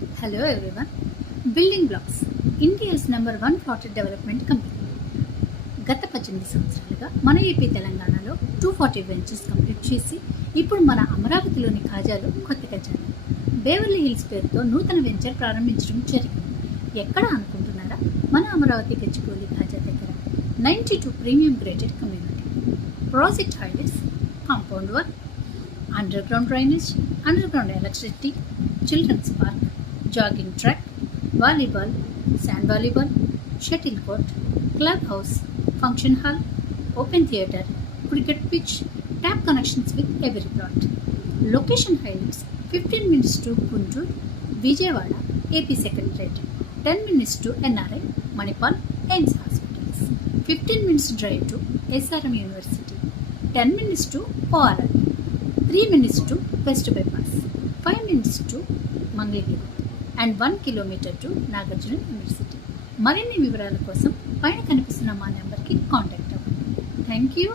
Hello everyone. Building Blocks, India's number 1 plotted development company. గత 18 సంవత్సరాలుగా మన ఏపీ తెలంగాణలో 240 వెంచర్స్ కంప్లీట్ చేసి ఇప్పుడు మన అమరావతిలోని ఖాజాలో కొత్తగా చేరారు. బేవర్లీ హిల్స్ పేరుతో నూతన వెంచర్ ప్రారంభించడం జరిగింది. ఎక్కడ అనుకుంటున్నారా? మన అమరావతి గచ్చిబౌలి ఖాజా దగ్గర 92 premium gated community. Project highlights: compound work, underground drainage, underground electricity, children's park, jogging track, volleyball, sand volleyball, shuttle court, club house, function hall, open theatre, cricket pitch, tap connections with every plot. Location highlights: 15 minutes to Guntur, Vijayawada, AP Secretariat, 10 minutes to NRI, Manipal, AIIMS Hospitals, 15 minutes drive to SRM University, 10 minutes to ORR, 3 minutes to West Bypass, 5 minutes to Mangalagiri, and 1 kilometer to Nagarjuna University. మరిన్ని వివరాల కోసం పైన కనిపిస్తున్న మా నెంబర్కి contact అవ్వండి. Thank you.